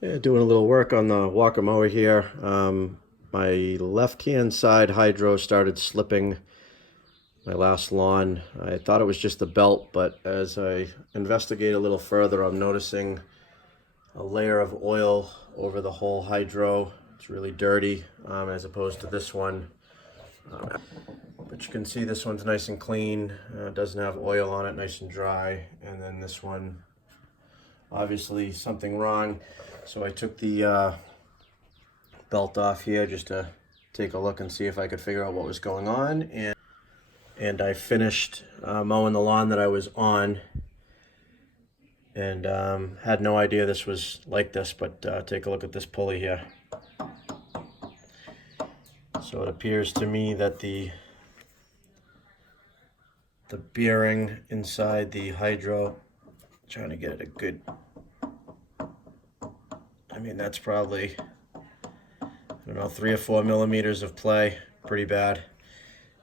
Yeah, doing a little work on the Walker Mower here. My left-hand side hydro started slipping my last lawn. I thought it was just the belt, but as I investigate a little further, I'm noticing a layer of oil over the whole hydro. It's really dirty, as opposed to this one. But you can see this one's nice and clean. Doesn't have oil on it, nice and dry. And then this one, obviously something wrong. So I took the belt off here just to take a look and see if I could figure out what was going on. And I finished mowing the lawn that I was on, and had no idea this was like this, but take a look at this pulley here. So it appears to me that the bearing inside the hydro, trying to get it a good, I mean, that's probably, I don't know, 3 or 4 millimeters of play, pretty bad,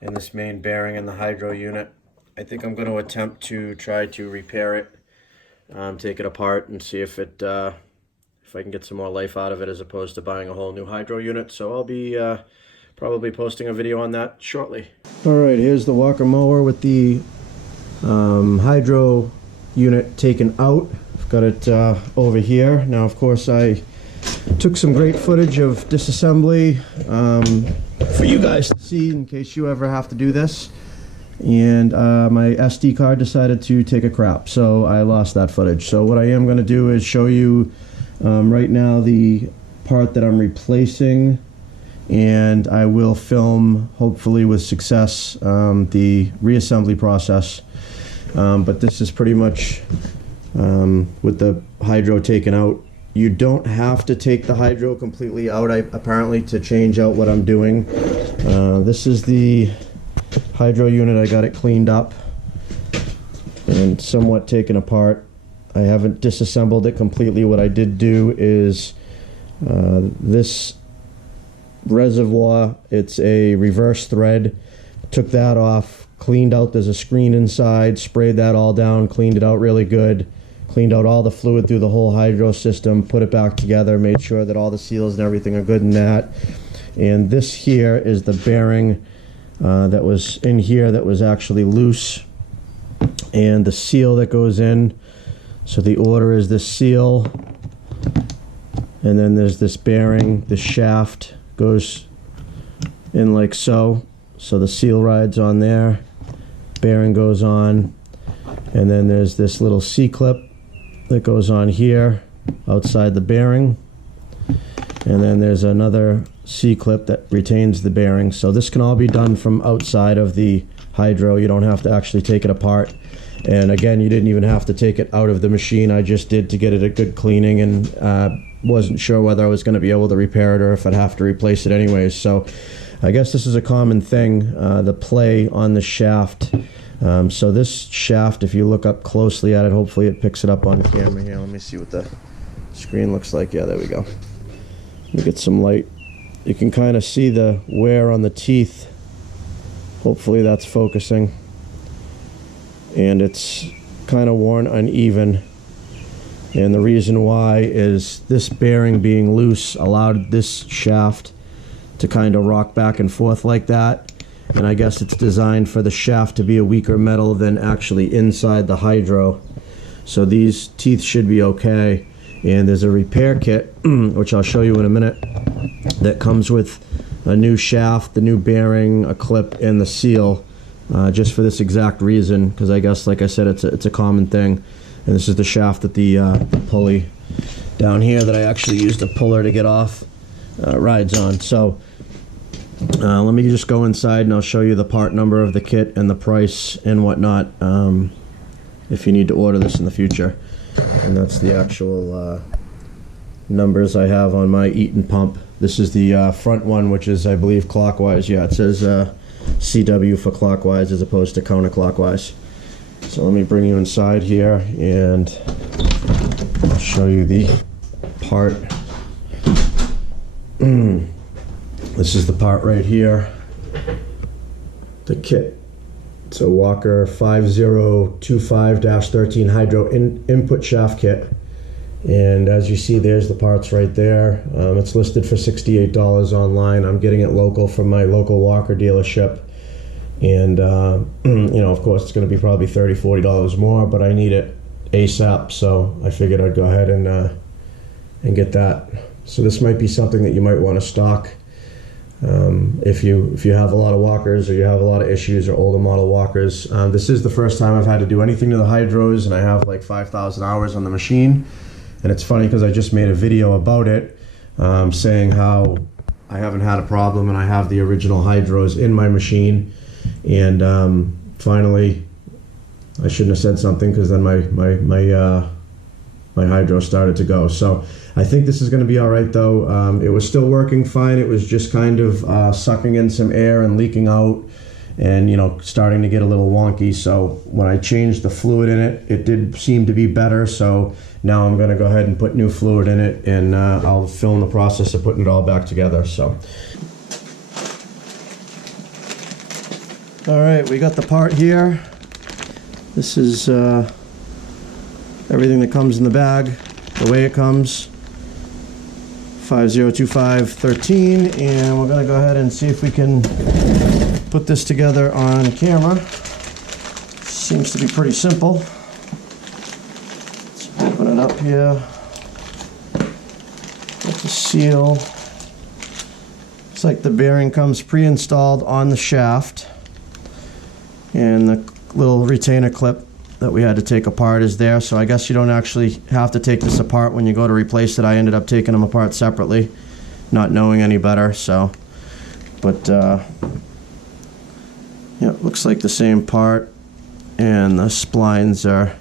in this main bearing in the hydro unit. I think I'm going to attempt to try to repair it, take it apart and see if I can get some more life out of it as opposed to buying a whole new hydro unit. So I'll be probably posting a video on that shortly. Alright, here's the Walker Mower with the hydro unit taken out. I've got it over here. Now, of course, I took some great footage of disassembly for you guys to see in case you ever have to do this. And my SD card decided to take a crap, so I lost that footage. So what I am going to do is show you right now the part that I'm replacing, and I will film, hopefully with success, the reassembly process. But this is pretty much with the hydro taken out. You don't have to take the hydro completely out, apparently, to change out what I'm doing. This is the hydro unit. I got it cleaned up and somewhat taken apart. I haven't disassembled it completely. What I did do is this reservoir, it's a reverse thread, took that off, cleaned out, there's a screen inside, sprayed that all down, cleaned it out really good, cleaned out all the fluid through the whole hydro system, put it back together, made sure that all the seals and everything are good in that. And this here is the bearing that was in here that was actually loose, and the seal that goes in. So the order is this seal, and then there's this bearing. The shaft goes in like so. So the seal rides on there, bearing goes on, and then there's this little C-clip that goes on here outside the bearing, and then there's another C-clip that retains the bearing. So this can all be done from outside of the hydro. You don't have to actually take it apart. And again, you didn't even have to take it out of the machine. I just did to get it a good cleaning, and wasn't sure whether I was going to be able to repair it or if I'd have to replace it anyways. So I guess this is a common thing, the play on the shaft. So this shaft, if you look up closely at it, hopefully it picks it up on camera here. Let me see what the screen looks like. Yeah, there we go. Let me get some light. You can kind of see the wear on the teeth. Hopefully that's focusing. And it's kind of worn uneven. And the reason why is this bearing being loose allowed this shaft to kind of rock back and forth like that. And I guess it's designed for the shaft to be a weaker metal than actually inside the hydro. So these teeth should be okay. And there's a repair kit, which I'll show you in a minute, that comes with a new shaft, the new bearing, a clip, and the seal, just for this exact reason, because I guess, like I said, it's a common thing. And this is the shaft that the pulley down here that I actually used a puller to get off rides on. So let me just go inside and I'll show you the part number of the kit and the price and whatnot, if you need to order this in the future. And that's the actual numbers I have on my Eaton pump. This is the front one, which is, I believe, clockwise. Yeah, it says CW for clockwise as opposed to counterclockwise. So let me bring you inside here and I'll show you the part. This is the part right here, the kit. It's a Walker 5025-13 Hydro input shaft kit, And as you see, there's the parts right there. It's listed for $68 online. I'm getting it local from my local Walker dealership. And, you know, of course, it's going to be probably $30, $40 more, but I need it ASAP. So I figured I'd go ahead and get that. So this might be something that you might want to stock. If you have a lot of walkers, or you have a lot of issues, or older model walkers. This is the first time I've had to do anything to the hydros, and I have like 5,000 hours on the machine. And it's funny because I just made a video about it, saying how I haven't had a problem and I have the original hydros in my machine. And finally, I shouldn't have said something, because then my hydro started to go. So I think this is going to be all right, though. It was still working fine. It was just kind of sucking in some air and leaking out, and, you know, starting to get a little wonky. So when I changed the fluid in it, it did seem to be better. So now I'm going to go ahead and put new fluid in it, and I'll film the process of putting it all back together. So, all right, we got the part here. This is everything that comes in the bag, the way it comes. 502513, and we're going to go ahead and see if we can put this together on camera. Seems to be pretty simple. Let's open it up here. Get the seal. Looks like the bearing comes pre-installed on the shaft, and the little retainer clip that we had to take apart is there. So I guess you don't actually have to take this apart when you go to replace it. I ended up taking them apart separately, not knowing any better. So, but yeah, it looks like the same part, and the splines are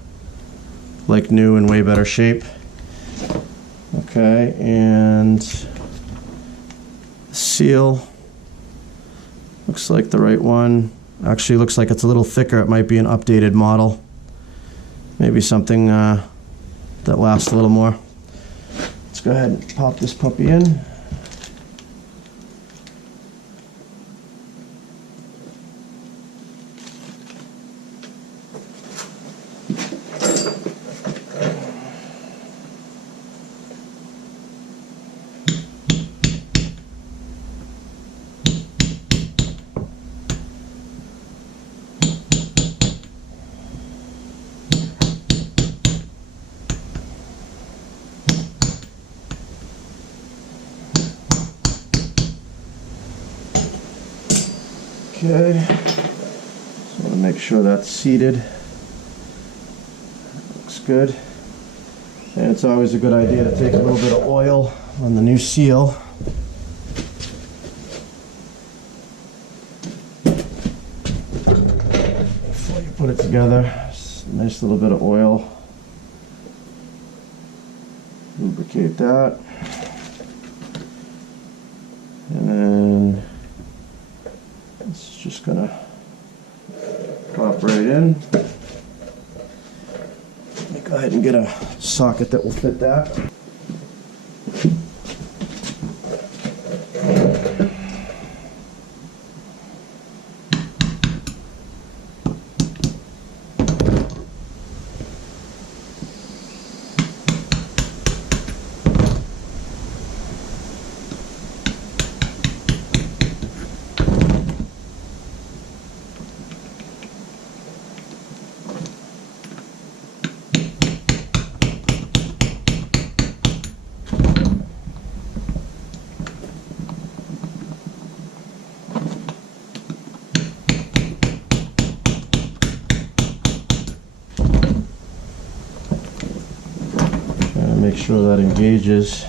like new, in way better shape. Okay, and the seal looks like the right one. Actually looks like it's a little thicker. It might be an updated model. Maybe something that lasts a little more. Let's go ahead and pop this puppy in. Okay, so I want to make sure that's seated. Looks good. And it's always a good idea to take a little bit of oil on the new seal. Before you put it together, just a nice little bit of oil. Lubricate that. And then it's just gonna pop right in. Let me go ahead and get a socket that will fit that. Make sure that engages.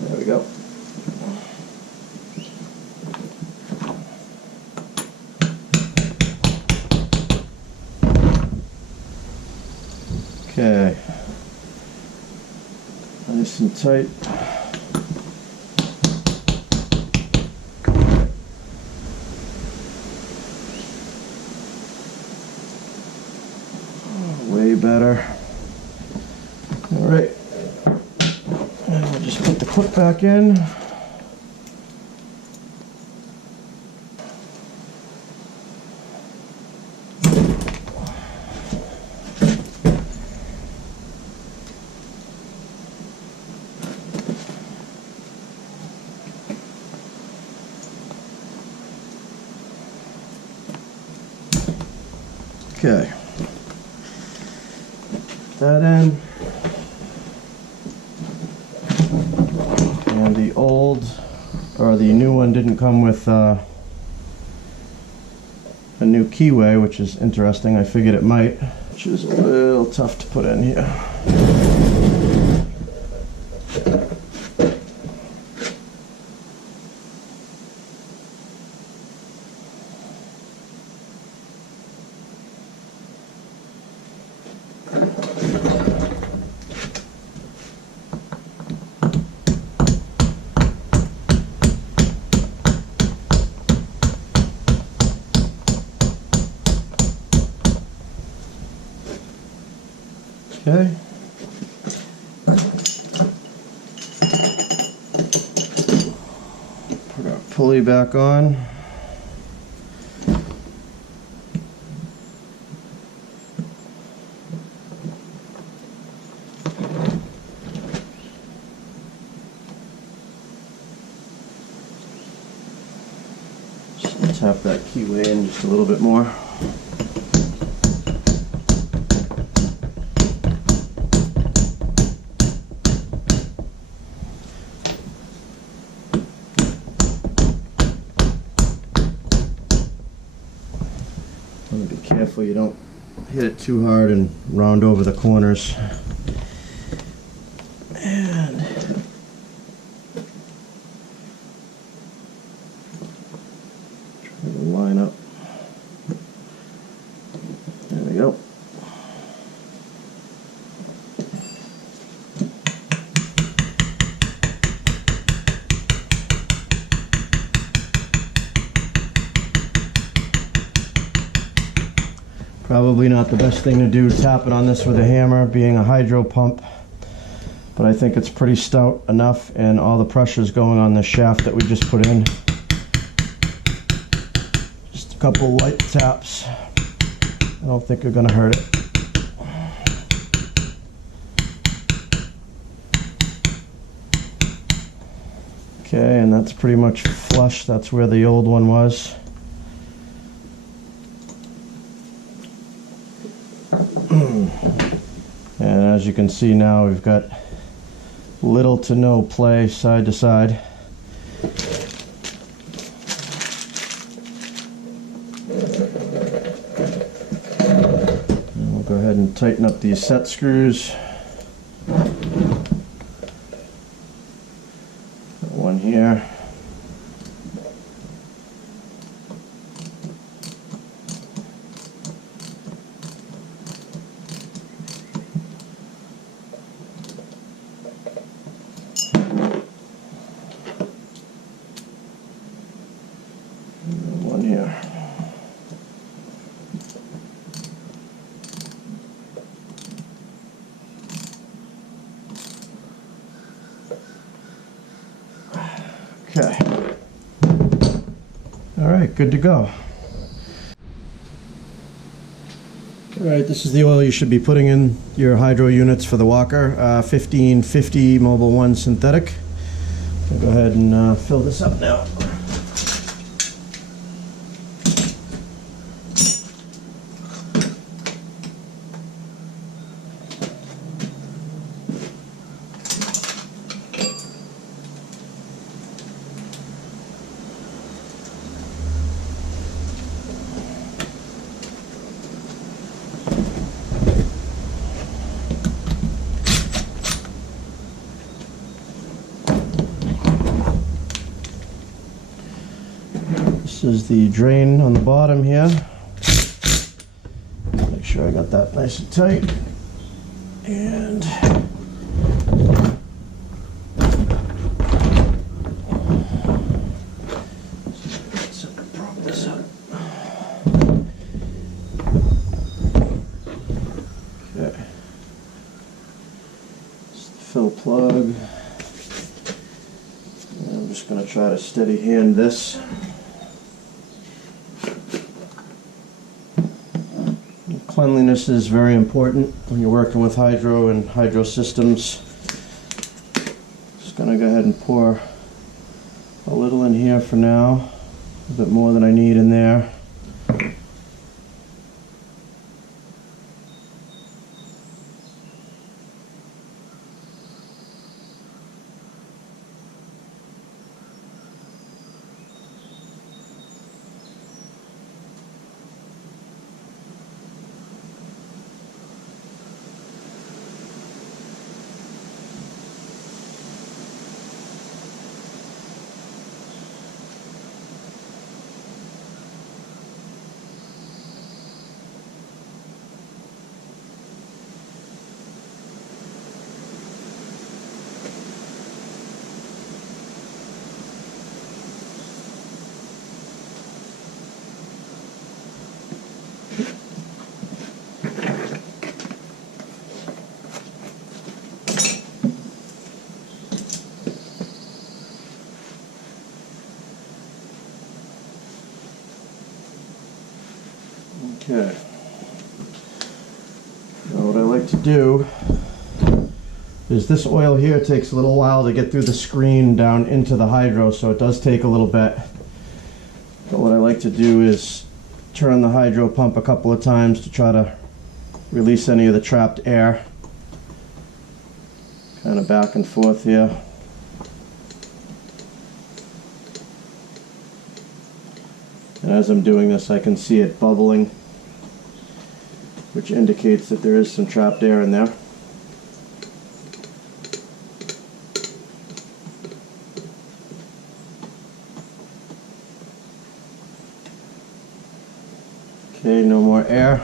There we go. Okay, nice and tight. way better. All right, and we'll just put the clip back in. Okay, that in, and the old, or the new one didn't come with a new keyway, which is interesting. I figured it might, which is a little tough to put in here. Okay. Put our pulley back on. Just tap that keyway in just a little bit more. Be careful you don't hit it too hard and round over the corners. And try to line up. There we go. Probably not the best thing to do, tapping on this with a hammer, being a hydro pump, but I think it's pretty stout enough, and all the pressure is going on the shaft that we just put in. Just a couple light taps. I don't think they're going to hurt it. Okay, and that's pretty much flush. That's where the old one was. And as you can see now, we've got little to no play side to side. And we'll go ahead and tighten up these set screws. One here. One here. Okay. All right, good to go. All right, this is the oil you should be putting in your hydro units for the Walker 1550 Mobile 1 synthetic. I'll go ahead and fill this up now. This is the drain on the bottom here. Make sure I got that nice and tight. And prop this up. Okay. It's the fill plug. And I'm just going to try to steady hand this. Cleanliness is very important when you're working with hydro and hydro systems. Just going to go ahead and pour a little in here for now, a bit more than I need in there. Okay. Now what I like to do is this oil here takes a little while to get through the screen down into the hydro, so it does take a little bit. But what I like to do is turn the hydro pump a couple of times to try to release any of the trapped air. Kind of back and forth here. And as I'm doing this, I can see it bubbling, which indicates that there is some trapped air in there. Okay, no more air.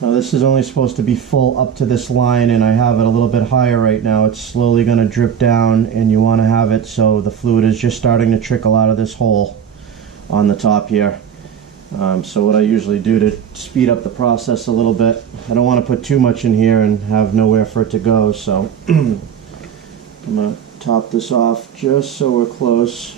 Now this is only supposed to be full up to this line, and I have it a little bit higher right now. It's slowly going to drip down, and you want to have it so the fluid is just starting to trickle out of this hole on the top here. So what I usually do to speed up the process a little bit, I don't want to put too much in here and have nowhere for it to go, so I'm going to top this off just so we're close.